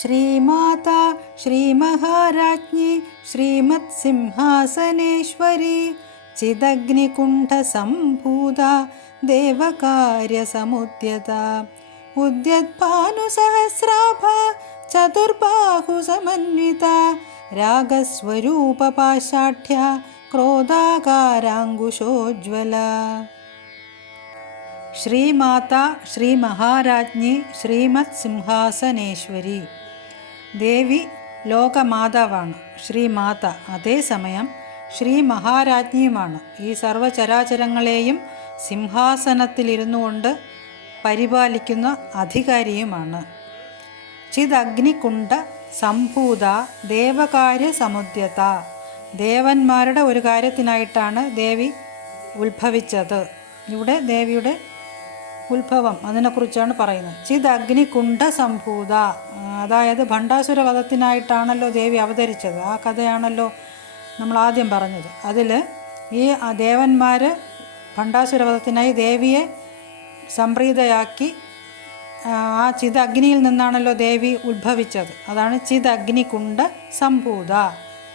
श्रीमाता श्रीमहाराज्ञी श्रीमत्सिंहासनेश्वरी चिदग्निकुण्ठसम्भूता देवकार्यसमुद्यता उद्यत्भानुसहस्राभा चतुर्बाहुसमन्विता रागस्वरूपपाशाढ्या क्रोधाकाराङ्गुशोज्ज्वला श्रीमाता श्रीमहाराज्ञी श्रीमत्सिंहासनेश्वरी। ദേവി ലോകമാതാവാണ് ശ്രീമാത. അതേസമയം ശ്രീ മഹാരാജ്ഞിയുമാണ് ഈ സർവചരാചരങ്ങളെയും സിംഹാസനത്തിലിരുന്നു കൊണ്ട് പരിപാലിക്കുന്ന അധികാരിയുമാണ്. ചിതഗ്നികുണ്ട സംഭൂത ദേവകാര്യ സമുദ്യത ദേവന്മാരുടെ ഒരു കാര്യത്തിനായിട്ടാണ് ദേവി ഉത്ഭവിച്ചത്. ഇവിടെ ദേവിയുടെ ഉത്ഭവം. അതിനെക്കുറിച്ചാണ് പറയുന്നത്. ചിത് അഗ്നികുണ്ഡ സംഭൂത. അതായത് ഭണ്ഡാസുര വധത്തിനായിട്ടാണല്ലോ ദേവി അവതരിച്ചത്. ആ കഥയാണല്ലോ നമ്മൾ ആദ്യം പറഞ്ഞത്. അതിൽ ഈ ദേവന്മാർ ഭണ്ഡാസുര വധത്തിനായി ദേവിയെ സംപ്രീതയാക്കി ആ, ചിത് അഗ്നിയിൽ നിന്നാണല്ലോ ദേവി ഉത്ഭവിച്ചത്. അതാണ് ചിത് അഗ്നികുണ്ട സംഭൂത.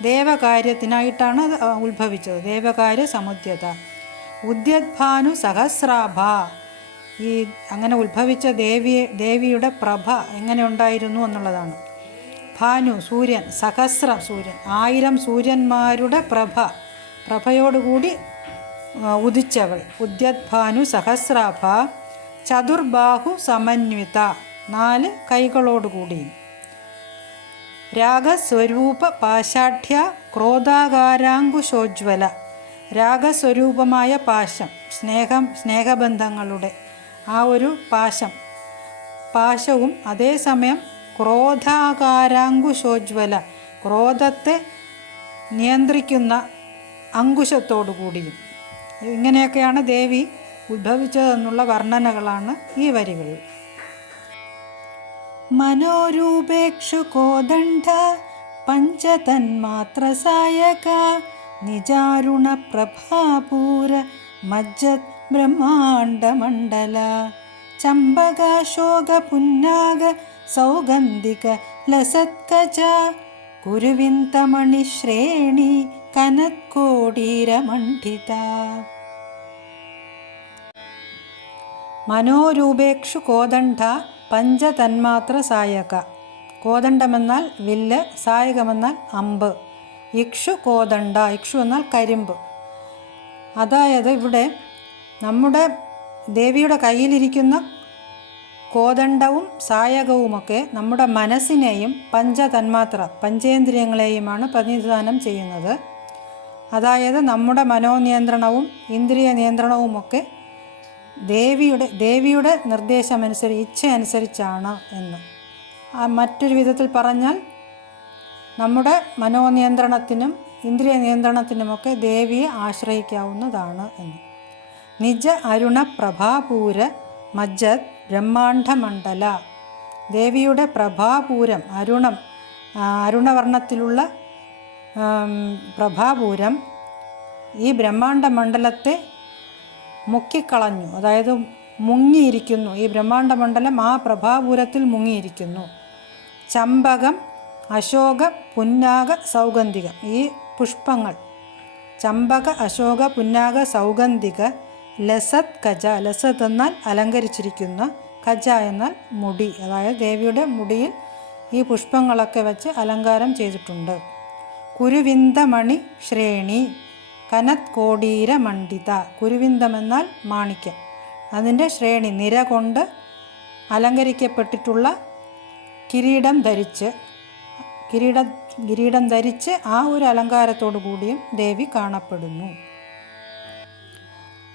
ദേവകാര്യത്തിനായിട്ടാണ് ഉത്ഭവിച്ചത്. ദേവകാര്യ സമുദ്യത ഉദ്യദ്ഭാനു സഹസ്രാഭ. ഈ അങ്ങനെ ഉത്ഭവിച്ച ദേവിയെ ദേവിയുടെ പ്രഭ എങ്ങനെ ഉണ്ടായിരുന്നു എന്നുള്ളതാണ്. ഭാനു സൂര്യൻ സഹസ്ര സൂര്യൻ ആയിരം സൂര്യന്മാരുടെ പ്രഭ പ്രഭയോടുകൂടി ഉദിച്ചവൾ. ഉദ്യത് ഭാനു സഹസ്രാഭ ചതുർബാഹു സമന്വിത നാല് കൈകളോടുകൂടി. രാഗസ്വരൂപ പാശാഠ്യ ക്രോധാകാരാങ്കുശോജ്വല രാഗസ്വരൂപമായ പാശം സ്നേഹം സ്നേഹബന്ധങ്ങളുടെ ആ ഒരു പാശം. പാശവും അതേസമയം ക്രോധാകാരാങ്കുശോജ്വല ക്രോധത്തെ നിയന്ത്രിക്കുന്ന അങ്കുശത്തോടു കൂടിയും ഇങ്ങനെയൊക്കെയാണ് ദേവി ഉദ്ഭവിച്ചതെന്നുള്ള വർണനകളാണ് ഈ വരികളിൽ. മനോരൂപേക്ഷു കോദണ്ഡ പഞ്ചതന്മാത്ര സായക നിജാരുണ പ്രഭാപൂര മജ്ജത് ബ്രഹ്മാണ്ഡമണ്ഡല ചമ്പകാശോക പുന്നാക സൗഗന്ധിക ലസത്കജ കുരുവിന്തമണിശ്രേണി കനത്കോടീരമണ്ഡിത. മനോരൂപേക്ഷു കോദണ്ഡ പഞ്ചതന്മാത്ര സായക. കോദണ്ഡമെന്നാൽ വില്ല് സായകമെന്നാൽ അമ്പ്. ഇക്ഷു കോദണ്ഡ ഇക്ഷു എന്നാൽ കരിമ്പ്. അതായത് ഇവിടെ നമ്മുടെ ദേവിയുടെ കയ്യിലിരിക്കുന്ന കോദണ്ഡവും സായകവുമൊക്കെ നമ്മുടെ മനസ്സിനെയും പഞ്ചതന്മാത്ര പഞ്ചേന്ദ്രിയങ്ങളെയുമാണ് പ്രതിനിധാനം ചെയ്യുന്നത്. അതായത് നമ്മുടെ മനോനിയന്ത്രണവും ഇന്ദ്രിയ നിയന്ത്രണവുമൊക്കെ ദേവിയുടെ ദേവിയുടെ നിർദ്ദേശമനുസരിച്ച് ഇച്ഛ അനുസരിച്ചാണ് എന്ന് മറ്റൊരു വിധത്തിൽ പറഞ്ഞാൽ നമ്മുടെ മനോനിയന്ത്രണത്തിനും ഇന്ദ്രിയ നിയന്ത്രണത്തിനുമൊക്കെ ദേവിയെ ആശ്രയിക്കാവുന്നതാണ് എന്ന്. നിജ അരുണ പ്രഭാപൂര മജ്ജത് ബ്രഹ്മാണ്ഡമണ്ഡല. ദേവിയുടെ പ്രഭാപൂരം അരുണം അരുണവർണത്തിലുള്ള പ്രഭാപൂരം ഈ ബ്രഹ്മാണ്ഡ മണ്ഡലത്തെ മുക്കിക്കളഞ്ഞു അതായത് മുങ്ങിയിരിക്കുന്നു. ഈ ബ്രഹ്മാണ്ഡ മണ്ഡലം ആ പ്രഭാപൂരത്തിൽ മുങ്ങിയിരിക്കുന്നു. ചമ്പകം അശോക പുന്നാക സൗഗന്ധികം ഈ പുഷ്പങ്ങൾ. ചമ്പക അശോക പുന്നാക സൗഗന്ധിക ലസത് കജ. ലസത് എന്നാൽ അലങ്കരിച്ചിരിക്കുന്ന കജ എന്നാൽ മുടി. അതായത് ദേവിയുടെ മുടിയിൽ ഈ പുഷ്പങ്ങളൊക്കെ വെച്ച് അലങ്കാരം ചെയ്തിട്ടുണ്ട്. കുരുവിന്ദമണി ശ്രേണി. കനത് കോടീര മണ്ഡിത. കുരുവിന്ദം എന്നാൽ മാണിക്യം. അതിന്റെ ശ്രേണി നിര കൊണ്ട് അലങ്കരിക്കപ്പെട്ടിട്ടുള്ള കിരീടം ധരിച്ച് കിരീട കിരീടം ധരിച്ച് ആ ഒരു അലങ്കാരത്തോടു കൂടിയും ദേവി കാണപ്പെടുന്നു.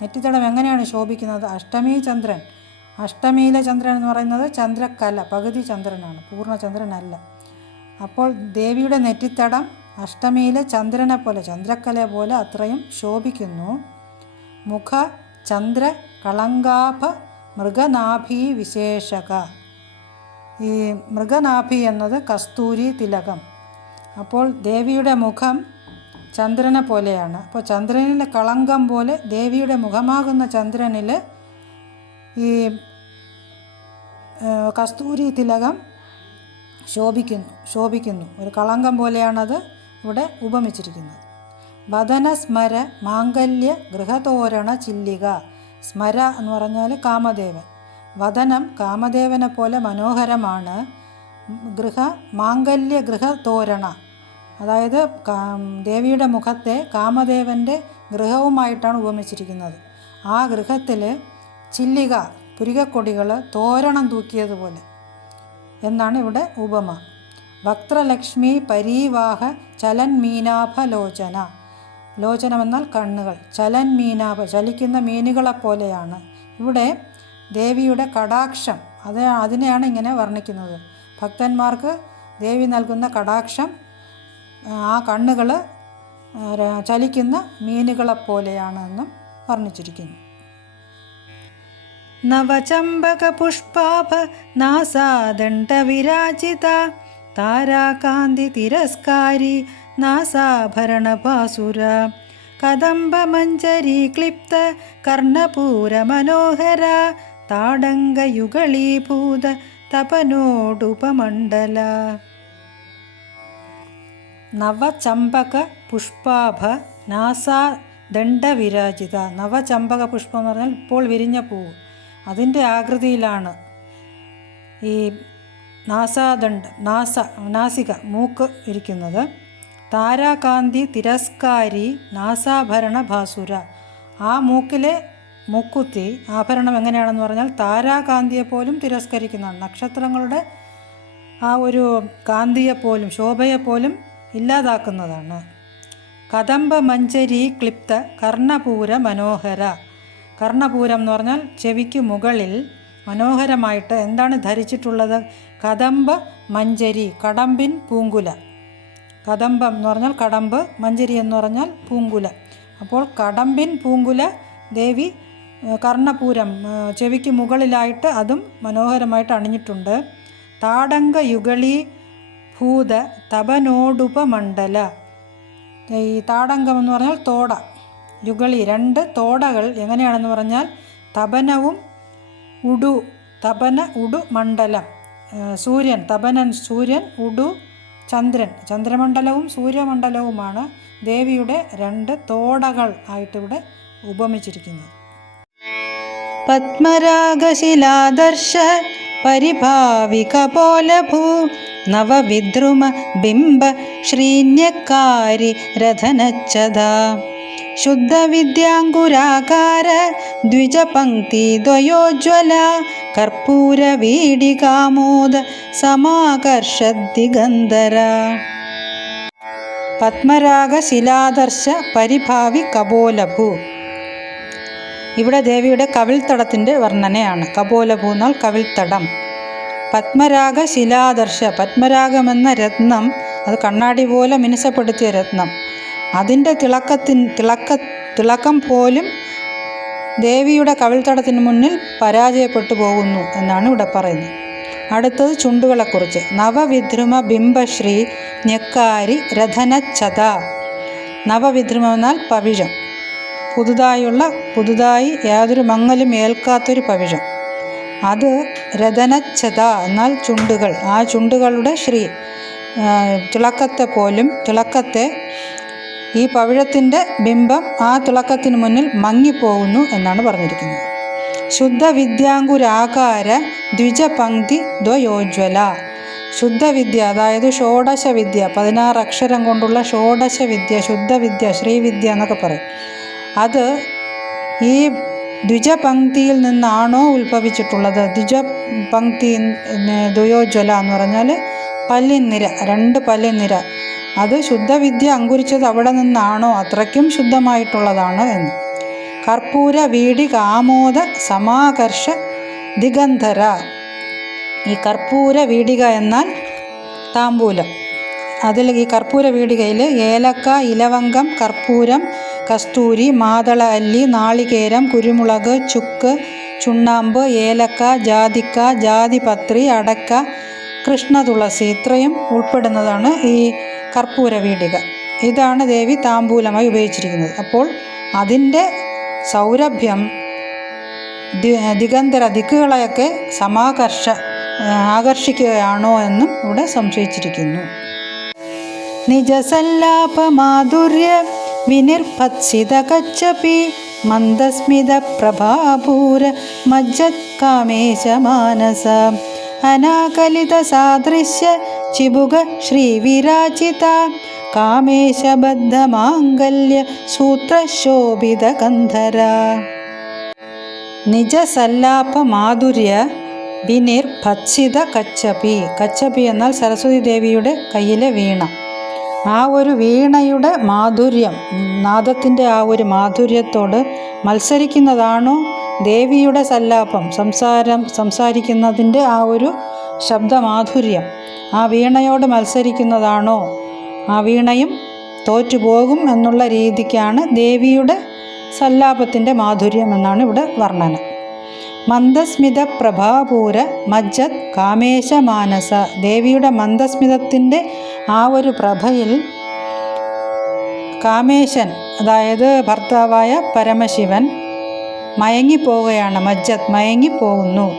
നെറ്റിത്തടം എങ്ങനെയാണ് ശോഭിക്കുന്നത്? അഷ്ടമി ചന്ദ്രൻ. അഷ്ടമിയിലെ ചന്ദ്രൻ എന്ന് പറയുന്നത് ചന്ദ്രക്കല പകുതി ചന്ദ്രനാണ് പൂർണചന്ദ്രനല്ല അപ്പോൾ ദേവിയുടെ നെറ്റിത്തടം അഷ്ടമിയിലെ ചന്ദ്രനെ പോലെ ചന്ദ്രക്കല പോലെ അത്രയും ശോഭിക്കുന്നു. മുഖ ചന്ദ്ര കളങ്കാഭ മൃഗനാഭി വിശേഷക. ഈ മൃഗനാഭി എന്നത് കസ്തൂരി തിലകം. അപ്പോൾ ദേവിയുടെ മുഖം ചന്ദ്രനെ പോലെയാണ്. അപ്പോൾ ചന്ദ്രനിലെ കളങ്കം പോലെ ദേവിയുടെ മുഖമാകുന്ന ചന്ദ്രനിൽ ഈ കസ്തൂരി തിലകം ശോഭിക്കുന്നു ശോഭിക്കുന്നു. ഒരു കളങ്കം പോലെയാണത് ഇവിടെ ഉപമിച്ചിരിക്കുന്നത്. വദന സ്മര മാംഗല്യ ഗൃഹതോരണ ചില്ലിക. സ്മര എന്ന് പറഞ്ഞാൽ കാമദേവൻ. വദനം കാമദേവനെ പോലെ മനോഹരമാണ്. ഗൃഹ മാംഗല്യ ഗൃഹതോരണ. അതായത് ദേവിയുടെ മുഖത്തെ കാമദേവന്റെ ഗൃഹവുമായിട്ടാണ് ഉപമിച്ചിരിക്കുന്നത്. ആ ഗൃഹത്തിൽ ചില്ലിക പുരികക്കൊടികൾ തോരണം തൂക്കിയതുപോലെ എന്നാണ് ഇവിടെ ഉപമ. വക്രലക്ഷ്മി പരീവാഹ ചലൻ മീനാഭ ലോചന. ലോചനം എന്നാൽ കണ്ണുകൾ. ചലൻ മീനാഭ ചലിക്കുന്ന മീനുകളെപ്പോലെയാണ് ഇവിടെ ദേവിയുടെ കടാക്ഷം. അത് അതിനെയാണ് ഇങ്ങനെ വർണിക്കുന്നത്. ഭക്തന്മാർക്ക് ദേവി നൽകുന്ന കടാക്ഷം ആ കണ്ണുകൾ ചലിക്കുന്ന മീനുകളെപ്പോലെയാണെന്നും വർണിച്ചിരിക്കുന്നു. നവചമ്പകപുഷ്പാഭ നാസാദണ്ഡവിരാജിത താരാകാന്തി തിരസ്കാരി നാസാഭരണപാസുര കദംബമഞ്ജരി ക്ലിപ്ത കർണപൂര മനോഹര താടങ്കയുഗളീഭൂത തപനോടുപമണ്ഡല. നവചമ്പക പുഷ്പാഭ നാസാ ദണ്ഡവിരാജിത നവചമ്പക പുഷ്പം എന്ന് പറഞ്ഞാൽ ഇപ്പോൾ വിരിഞ്ഞ പൂവ് അതിന്റെ ആകൃതിയിലാണ് ഈ നാസാദണ്ഡ് നാസ നാസിക മൂക്ക് ഇരിക്കുന്നത്. താരാകാന്തി തിരസ്കാരി നാസാഭരണ ഭാസുര. ആ മൂക്കിലെ മുക്കുത്തി ആഭരണം എങ്ങനെയാണെന്ന് പറഞ്ഞാൽ താരാകാന്തിയെ പോലും തിരസ്കരിക്കുന്നതാണ്. നക്ഷത്രങ്ങളുടെ ആ ഒരു കാന്തിയെപ്പോലും ശോഭയെപ്പോലും ഇല്ലാതാക്കുന്നതാണ്. കദംബ മഞ്ചരി ക്ലിപ്ത കർണപൂര മനോഹര. കർണപൂരം എന്ന് പറഞ്ഞാൽ ചെവിക്ക് മുകളിൽ മനോഹരമായിട്ട് എന്താണ് ധരിച്ചിട്ടുള്ളത്? കദംബ മഞ്ചരി കടമ്പിൻ പൂങ്കുല. കദംബം എന്ന് പറഞ്ഞാൽ കടമ്പ് മഞ്ചരി എന്ന് പറഞ്ഞാൽ പൂങ്കുല. അപ്പോൾ കടമ്പിൻ പൂങ്കുല ദേവി കർണപൂരം ചെവിക്ക് മുകളിലായിട്ട് അതും മനോഹരമായിട്ട് അണിഞ്ഞിട്ടുണ്ട്. താടങ്ക യുഗളി ഭൂത തപനോടുപമണ്ഡല. ഈ താടങ്കം എന്ന് പറഞ്ഞാൽ തോട. യുഗളി രണ്ട് തോടകൾ എങ്ങനെയാണെന്ന് പറഞ്ഞാൽ തപനവും ഉടു തപന ഉടു മണ്ഡലം. സൂര്യൻ തപനൻ സൂര്യൻ ഉടു ചന്ദ്രൻ. ചന്ദ്രമണ്ഡലവും സൂര്യമണ്ഡലവുമാണ് ദേവിയുടെ രണ്ട് തോടകൾ ആയിട്ട് ഇവിടെ ഉപമിച്ചിരിക്കുന്നത്. പത്മരാഗശിലാദർശ പരിഭാവികപോലഭൂ നവവിദ്രുമ ബിംബ ശ്രീന്യക്കാരി രഥനച്ചത ശുദ്ധവിദ്യാങ്കുരാകാര ദ്വിജപങ്ക്തി ദ്വയോജ്വല കർപ്പൂരവീഡികാമോദ സമാകർഷദ്ദിഗന്ധര പത്മരാഗശിലാദർശ പരിഭാവി കപോലഭൂ. ഇവിടെ ദേവിയുടെ കവിൾത്തടത്തിന്റെ വർണനയാണ്. കപോലഭൂ എന്നാൽ കവിൾത്തടം. പത്മരാഗ ശിലാദർശ പത്മരാഗമെന്ന രത്നം അത് കണ്ണാടി പോലെ മിനുസപ്പെടുത്തിയ രത്നം. അതിന്റെ തിളക്കത്തിൻ തിളക്ക തിളക്കം പോലും ദേവിയുടെ കവിൾത്തടത്തിന് മുന്നിൽ പരാജയപ്പെട്ടു പോകുന്നു എന്നാണ് ഇവിടെ പറയുന്നത്. അടുത്തത് ചുണ്ടുകളെക്കുറിച്ച്. നവവിദ്രുമ ബിംബശ്രീ ഞെക്കാരി രഥനച്ഛത. നവവിദ്രുമം എന്നാൽ പവിഴം. പുതുതായുള്ള പുതുതായി യാതൊരു മങ്ങലും ഏൽക്കാത്തൊരു പവിഴം. അത് രതനച്ഛത എന്നാൽ ചുണ്ടുകൾ. ആ ചുണ്ടുകളുടെ ശ്രീ തിളക്കത്തെ പോലും തിളക്കത്തെ ഈ പവിഴത്തിന്റെ ബിംബം ആ തിളക്കത്തിന് മുന്നിൽ മങ്ങിപ്പോകുന്നു എന്നാണ് പറഞ്ഞിരിക്കുന്നത്. ശുദ്ധ വിദ്യാങ്കുരാകാര ദ്വിജപങ്ക്തി ദ്വയോജ്വല. ശുദ്ധവിദ്യ അതായത് ഷോഡശ വിദ്യ പതിനാറ് അക്ഷരം കൊണ്ടുള്ള ഷോഡശ വിദ്യ ശുദ്ധവിദ്യ ശ്രീവിദ്യ എന്നൊക്കെ പറയും. അത് ഈ ദ്വിജപങ്ക്തിയിൽ നിന്നാണോ ഉത്ഭവിച്ചിട്ടുള്ളത് ദ്വിജപംക്തി ദ്വയോജ്വല എന്ന് പറഞ്ഞാൽ പല്ലിനിര രണ്ട് പല്ലിനിര അത് ശുദ്ധവിദ്യ അങ്കുരിച്ചത് അവിടെ നിന്നാണോ അത്രയ്ക്കും ശുദ്ധമായിട്ടുള്ളതാണ് എന്ന്. കർപ്പൂര വീടി കാമോദ സമാകർഷ ദിഗന്ധര. ഈ കർപ്പൂര വീടിക എന്നാൽ താമ്പൂലം. അതിൽ ഈ കർപ്പൂര വീടികയിൽ ഏലക്ക ഇലവങ്കം കർപ്പൂരം കസ്തൂരി മാതള അല്ലി നാളികേരം കുരുമുളക് ചുക്ക് ചുണ്ണാമ്പ് ഏലക്ക ജാതിക്ക ജാതിപത്രി അടക്ക കൃഷ്ണതുളസി ഇത്രയും ഉൾപ്പെടുന്നതാണ് ഈ കർപ്പൂര വീടിക. ഇതാണ് ദേവി താമ്പൂലമായി ഉപയോഗിച്ചിരിക്കുന്നത്. അപ്പോൾ അതിന്റെ സൗരഭ്യം ദി- ദിഗന്ധര ദിക്കുകളെയൊക്കെ സമാകർഷ ആകർഷിക്കുകയാണോ എന്നും ഇവിടെ സംശയിച്ചിരിക്കുന്നു. നിജസല്ലാപമാധുര്യ വിനിർഭത്സിത കച്ചപി മന്ദസ്മിത പ്രഭാപൂര മജ്ജത്കാമേശമാനസ. അനാകലിത സാദൃശ്യ ചിബുക ശ്രീവിരാജിത. കാമേശബദ്ധമാംഗല്യ സൂത്രശോഭിത ഗന്ധര നിജസല്ലാപ മാധുര്യ വിനിർ ഭത്സിത കച്ചപി കച്ചപി എന്നാൽ സരസ്വതി ദേവിയുടെ കയ്യിലെ വീണ. ആ ഒരു വീണയുടെ മാധുര്യം നാദത്തിന്റെ ആ ഒരു മാധുര്യത്തോട് മത്സരിക്കുന്നതാണോ ദേവിയുടെ സല്ലാപം സംസാരം സംസാരിക്കുന്നതിന്റെ ആ ഒരു ശബ്ദമാധുര്യം? ആ വീണയോട് മത്സരിക്കുന്നതാണോ? ആ വീണയും തോറ്റുപോകും എന്നുള്ള രീതിക്കാണ് ദേവിയുടെ സല്ലാപത്തിന്റെ മാധുര്യം എന്നാണ് ഇവിടെ വർണന. മന്ദസ്മിത പ്രഭാപൂര മജ്ജത് കാമേശമാനസ. ദേവിയുടെ മന്ദസ്മിതത്തിന്റെ ആ ഒരു പ്രഭയിൽ കാമേശൻ അതായത് ഭർത്താവായ പരമശിവൻ മയങ്ങിപ്പോവുകയാണ്. മജ്ജത് മയങ്ങിപ്പോകുന്നു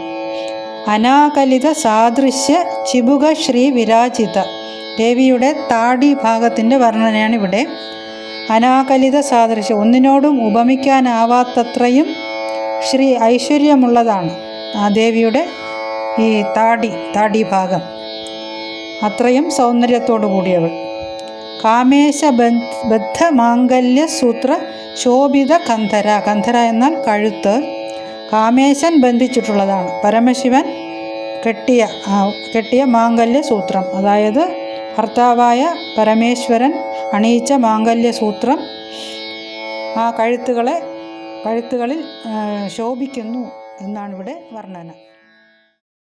അനാകലിത സാദൃശ്യ ചിബുക ശ്രീ വിരാജിത. ദേവിയുടെ താടി ഭാഗത്തിന്റെ വർണനയാണ് ഇവിടെ. അനാകലിത സാദൃശ്യം. ഒന്നിനോടും ഉപമിക്കാനാവാത്തത്രയും ശ്രീ ഐശ്വര്യമുള്ളതാണ് ആ ദേവിയുടെ ഈ താടി താടി ഭാഗം. അത്രയും സൗന്ദര്യത്തോടു കൂടിയവൾ. കാമേശ ബദ്ധ മാംഗല്യ സൂത്ര ശോഭിത കന്ധര കന്ധര എന്നാൽ കഴുത്ത്. കാമേശൻ ബന്ധിച്ചിട്ടുള്ളതാണ്. പരമശിവൻ കെട്ടിയ കെട്ടിയ മാംഗല്യ സൂത്രം അതായത് ഭർത്താവായ പരമേശ്വരൻ അണിയിച്ച മാംഗല്യ സൂത്രം ആ കഴുത്തുകളെ കഴുത്തുകളിൽ ശോഭിക്കുന്നു എന്നാണ് ഇവിടെ വർണന.